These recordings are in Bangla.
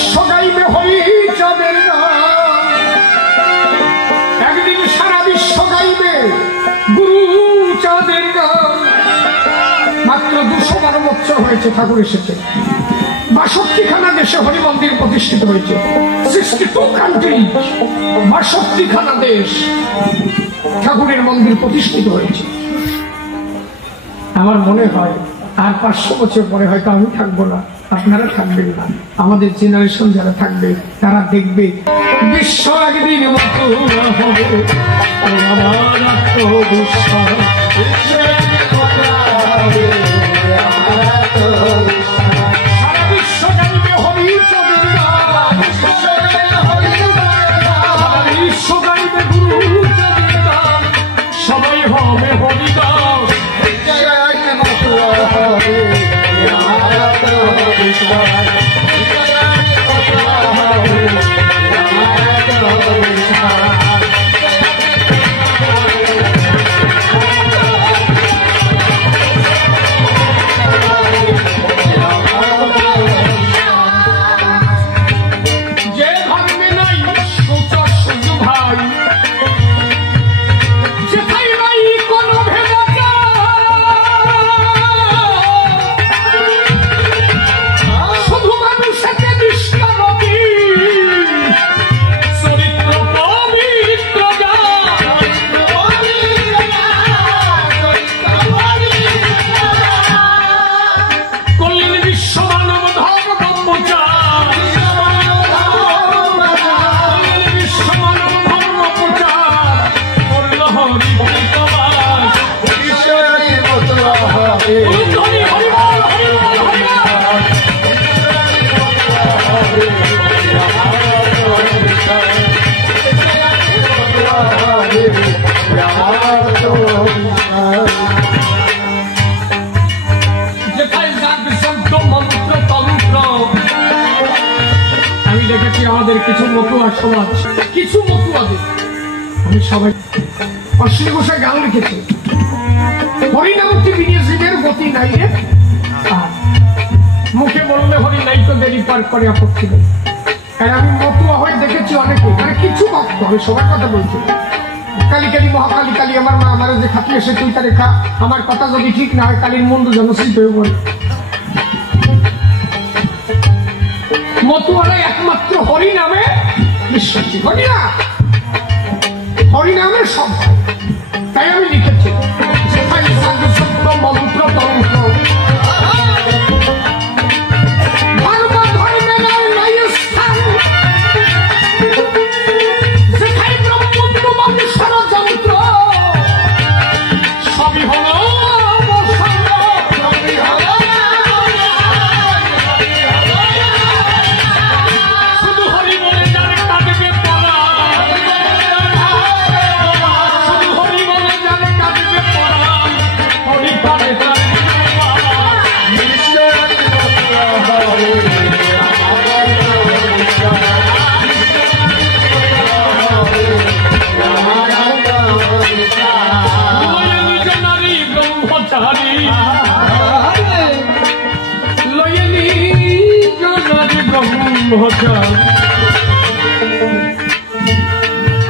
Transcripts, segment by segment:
বিশ্ব গাইবে হরিচাঁদের গান, একদিন সারা বিশ্ব গাইবে গুরুচাঁদের গান। মাত্র 212 বছর হয়েছে ঠাকুর এসেছে, 62খানা দেশে হরি মন্দির প্রতিষ্ঠিত হয়েছে। 62 কান্ট্রি, 62খানা দেশ ঠাকুরের মন্দির প্রতিষ্ঠিত হয়েছে। আমার মনে হয় আর 500 বছর পরে হয়তো আমি থাকবো না, আপনারা থাকবেন না, আমাদের জেনারেশন যারা থাকবে তারা দেখবে বিশ্ব একদিন মথুরা হবে। আমার আত্মবিশ্বাস সারা বিশ্ব গাইবে হরিচাঁদের গান, সারা বিশ্ব গাইবে গুরুচাঁদের গান, সবাই হবে হরিদাস। আমাদের কিছু মতুয়া সমাজ, কিছু মতুয়াদের আমি সবাই অশ্বিনী ঘোষাই গান লিখেছি, হরিনামটি বিনিয়োগের গতি নাই রে, মুখে বললে হরি নাই তো দেরি পার করে আপত্তি নেই। আমি মতুয়া হয়ে দেখেছি অনেকে, মানে কিছু ভক্ত, আমি সবার কথা বলছি। কালী কালী মহাকালী কালী, আমার মা আমার যে খাতি এসে তুই তার রেখা, আমার কথা যদি ঠিক না হয় কালীর মুন্ডু জনশ্রী হয়ে পড়ে। মতুয়ারা একমাত্র হরি নামে বিশ্বাসী, হরিনামের সব। তাই আমি লিখেছি মন্ত্র তন্ত্র সবই হলো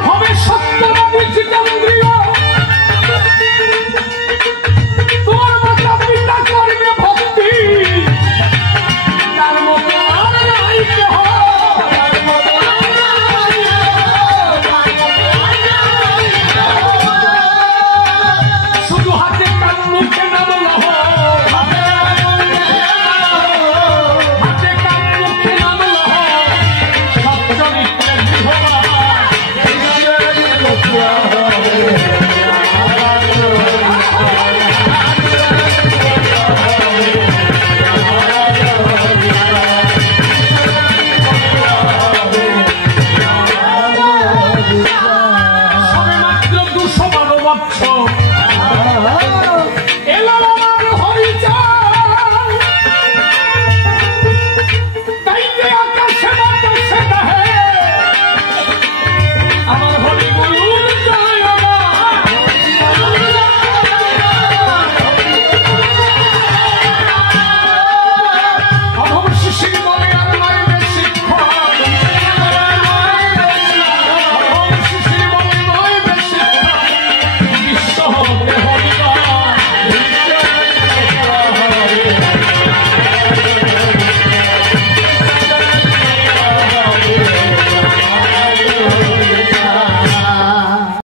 হবে সত্যবাদী চিত্তাঙ্গী